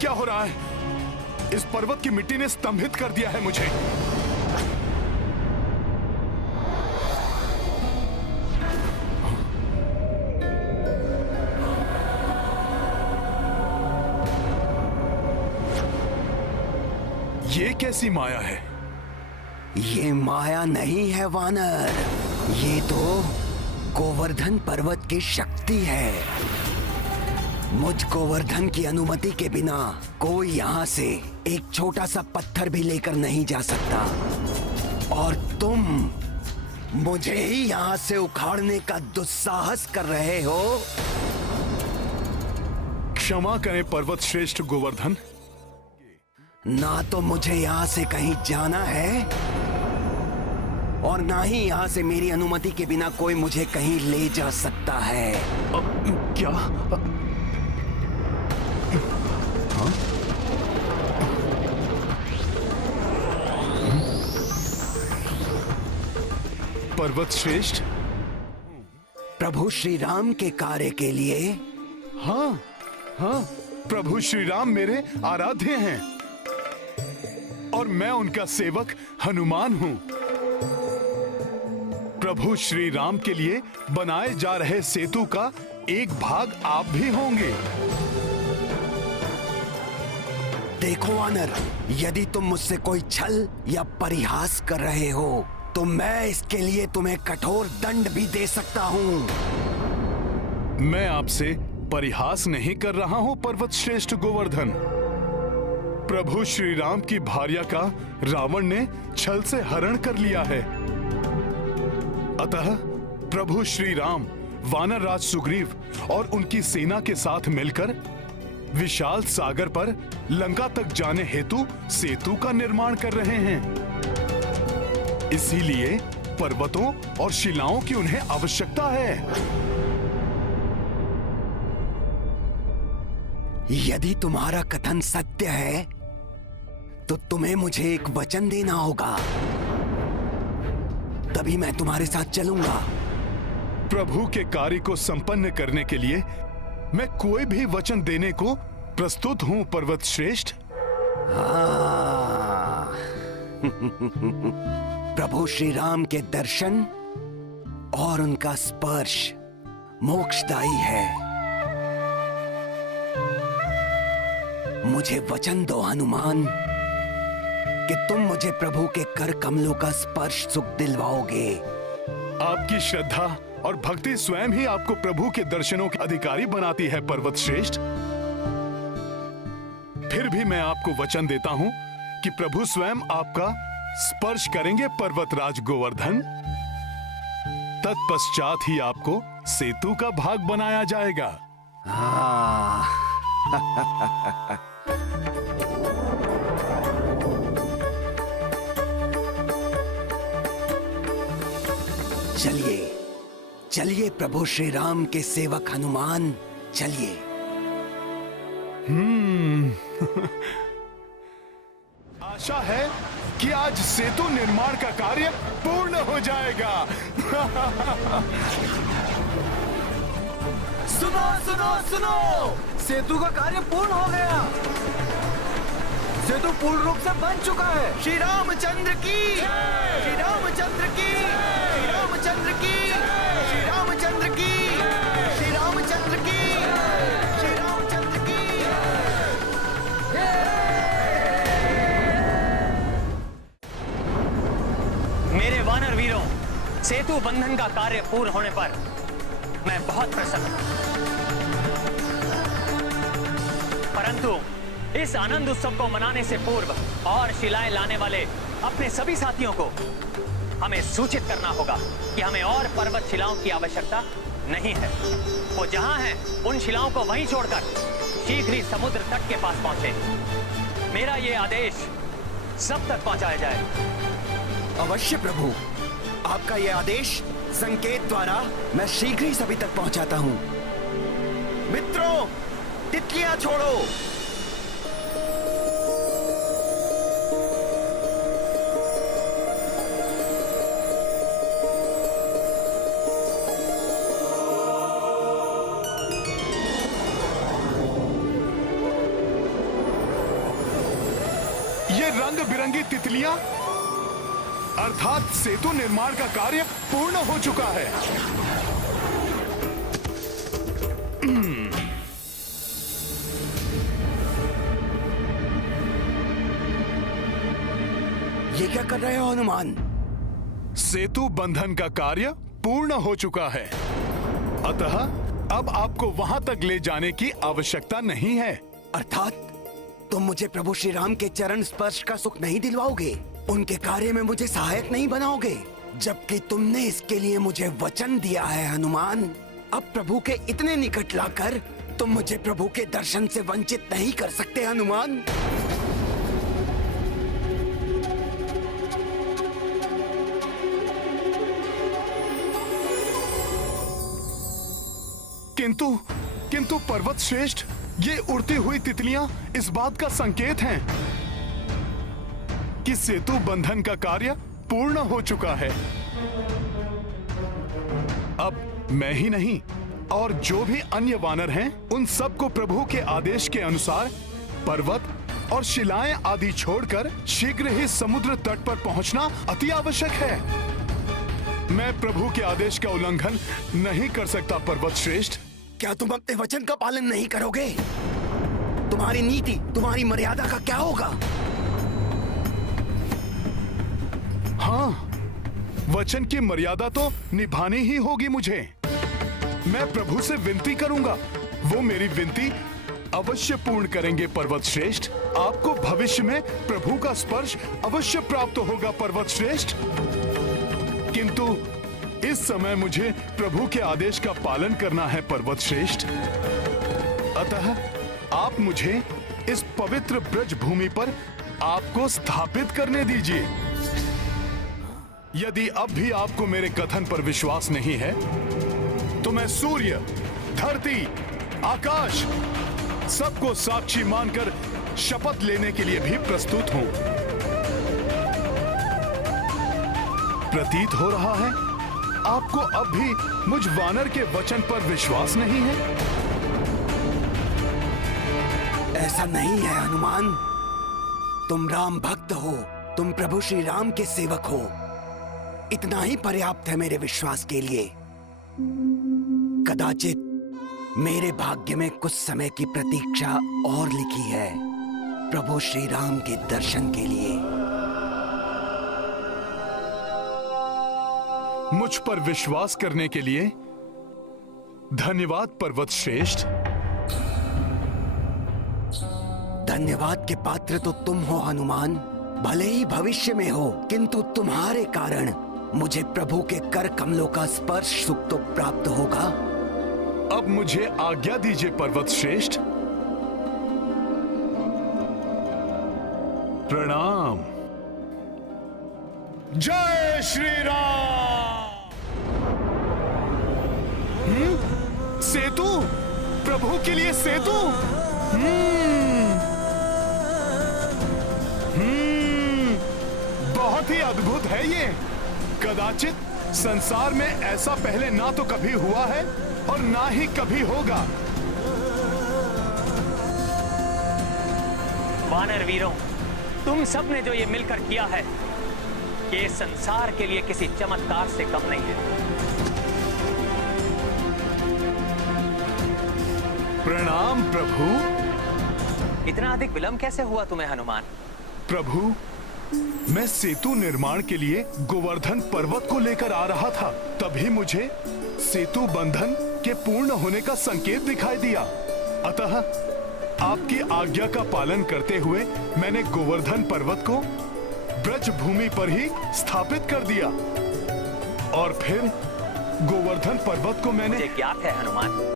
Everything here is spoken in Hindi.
क्या हो रहा है? इस पर्वत की मिट्टी ने स्तंभित कर दिया है मुझे। ये कैसी माया है? ये माया नहीं है वानर, ये तो गोवर्धन पर्वत की शक्ति है। मुझ गोवर्धन की अनुमति के बिना कोई यहाँ से एक छोटा सा पत्थर भी लेकर नहीं जा सकता, और तुम मुझे ही यहाँ से उखाड़ने का दुस्साहस कर रहे हो। क्षमा करें पर्वत श्रेष्ठ गोवर्धन। ना तो मुझे यहाँ से कहीं जाना है और ना ही यहाँ से मेरी अनुमति के बिना कोई मुझे कहीं ले जा सकता है। क्या? हाँ? पर्वत श्रेष्ठ, प्रभु श्री राम के कार्य के लिए। हाँ हाँ, प्रभु श्री राम मेरे आराध्य हैं और मैं उनका सेवक हनुमान हूं। प्रभु श्री राम के लिए बनाए जा रहे सेतु का एक भाग आप भी होंगे। देखो वानर, यदि तुम मुझसे कोई छल या परिहास कर रहे हो तो मैं इसके लिए तुम्हें कठोर दंड भी दे सकता हूँ। मैं आपसे परिहास नहीं कर रहा हूं पर्वत श्रेष्ठ गोवर्धन। प्रभु श्री राम की भार्या का रावण ने छल से हरण कर लिया है। अतः प्रभु श्री राम वानर राज सुग्रीव और उनकी सेना के साथ मिलकर विशाल सागर पर लंका तक जाने हेतु सेतु का निर्माण कर रहे हैं। इसीलिए पर्वतों और शिलाओं की उन्हें आवश्यकता है। यदि तुम्हारा कथन सत्य है तो तुम्हें मुझे एक वचन देना होगा, तभी मैं तुम्हारे साथ चलूंगा। प्रभु के कार्य को संपन्न करने के लिए मैं कोई भी वचन देने को प्रस्तुत हूं पर्वत श्रेष्ठ। प्रभु श्री राम के दर्शन और उनका स्पर्श मोक्षदायी है। मुझे वचन दो हनुमान कि तुम मुझे प्रभु के कर कमलों का स्पर्श सुख दिलवाओगे। आपकी श्रद्धा और भक्ति स्वयं ही आपको प्रभु के दर्शनों के अधिकारी बनाती है पर्वत श्रेष्ठ। फिर भी मैं आपको वचन देता हूं कि प्रभु स्वयं आपका स्पर्श करेंगे पर्वतराज गोवर्धन। तत्पश्चात ही आपको सेतु का भाग बनाया जाएगा। चलिए चलिए प्रभु श्री राम के सेवक हनुमान, चलिए। आशा है कि आज सेतु निर्माण का कार्य पूर्ण हो जाएगा। सुनो सुनो सुनो, सेतु का कार्य पूर्ण हो गया। सेतु पूर्ण रूप से बन चुका है। श्री रामचंद्र की, श्री रामचंद्र की, श्री रामचंद्र की, श्री रामचंद्र की, श्री रामचंद्र की, श्री रामचंद्र की। मेरे वानर वीरों, सेतु बंधन का कार्य पूर्ण होने पर मैं बहुत प्रसन्न हूं। परंतु इस आनंद उत्सव को मनाने से पूर्व और शिलाएं लाने वाले अपने सभी साथियों को हमें सूचित करना होगा कि हमें और पर्वत शिलाओं की आवश्यकता नहीं है। वो जहां हैं, उन शिलाओं को वहीं छोड़कर शीघ्र ही समुद्र तट के पास पहुंचे। मेरा ये आदेश सब तक पहुंचाया जाए। अवश्य प्रभु, आपका यह आदेश संकेत द्वारा मैं शीघ्र ही सभी तक पहुंचाता हूं। मित्रों, तितलियां छोड़ो। रंग बिरंगी तितलियां, अर्थात सेतु निर्माण का कार्य पूर्ण हो चुका है। ये क्या कर रहे हो हनुमान? सेतु बंधन का कार्य पूर्ण हो चुका है, अतः अब आपको वहां तक ले जाने की आवश्यकता नहीं है। अर्थात तुम मुझे प्रभु श्री राम के चरण स्पर्श का सुख नहीं दिलवाओगे, उनके कार्य में मुझे सहायक नहीं बनाओगे, जबकि तुमने इसके लिए मुझे वचन दिया है हनुमान। अब प्रभु के इतने निकट लाकर तुम मुझे प्रभु के दर्शन से वंचित नहीं कर सकते हनुमान। किंतु पर्वत श्रेष्ठ, ये उड़ती हुई तितलियां इस बात का संकेत हैं कि सेतु बंधन का कार्य पूर्ण हो चुका है। अब मैं ही नहीं और जो भी अन्य वानर हैं, उन सबको प्रभु के आदेश के अनुसार पर्वत और शिलाएं आदि छोड़कर शीघ्र ही समुद्र तट पर पहुंचना अति आवश्यक है। मैं प्रभु के आदेश का उल्लंघन नहीं कर सकता पर्वत श्रेष्ठ। क्या तुम अपने वचन का पालन नहीं करोगे? तुम्हारी नीति, तुम्हारी मर्यादा का क्या होगा? हाँ, वचन की मर्यादा तो निभानी ही होगी मुझे। मैं प्रभु से विनती करूंगा, वो मेरी विनती अवश्य पूर्ण करेंगे पर्वत श्रेष्ठ। आपको भविष्य में प्रभु का स्पर्श अवश्य प्राप्त होगा पर्वत श्रेष्ठ। किंतु इस समय मुझे प्रभु के आदेश का पालन करना है पर्वत श्रेष्ठ। अतः आप मुझे इस पवित्र ब्रज भूमि पर आपको स्थापित करने दीजिए। यदि अब भी आपको मेरे कथन पर विश्वास नहीं है, तो मैं सूर्य, धरती, आकाश सबको साक्षी मानकर शपथ लेने के लिए भी प्रस्तुत हूं। प्रतीत हो रहा है आपको अब भी मुझ वानर के वचन पर विश्वास नहीं है। ऐसा नहीं है हनुमान, तुम राम भक्त हो, तुम प्रभु श्री राम के सेवक हो, इतना ही पर्याप्त है मेरे विश्वास के लिए। कदाचित मेरे भाग्य में कुछ समय की प्रतीक्षा और लिखी है प्रभु श्री राम के दर्शन के लिए। मुझ पर विश्वास करने के लिए धन्यवाद पर्वत श्रेष्ठ। धन्यवाद के पात्र तो तुम हो हनुमान, भले ही भविष्य में हो, किंतु तुम्हारे कारण मुझे प्रभु के कर कमलों का स्पर्श सुख तो प्राप्त होगा। अब मुझे आज्ञा दीजिए पर्वत श्रेष्ठ। प्रणाम। जय श्री राम। सेतु, प्रभु के लिए सेतु। बहुत ही अद्भुत है ये। कदाचित संसार में ऐसा पहले ना तो कभी हुआ है और ना ही कभी होगा। वानर वीरों, तुम सब ने जो ये मिलकर किया है, ये संसार के लिए किसी चमत्कार से कम नहीं है। प्रणाम प्रभु। इतना अधिक विलंब कैसे हुआ तुम्हें हनुमान? प्रभु, मैं सेतु निर्माण के लिए गोवर्धन पर्वत को लेकर आ रहा था, तभी मुझे सेतु बंधन के पूर्ण होने का संकेत दिखाई दिया। अतः आपकी आज्ञा का पालन करते हुए मैंने गोवर्धन पर्वत को ब्रज भूमि पर ही स्थापित कर दिया और फिर गोवर्धन पर्वत को मैंने मुझे ज्ञात है हनुमान,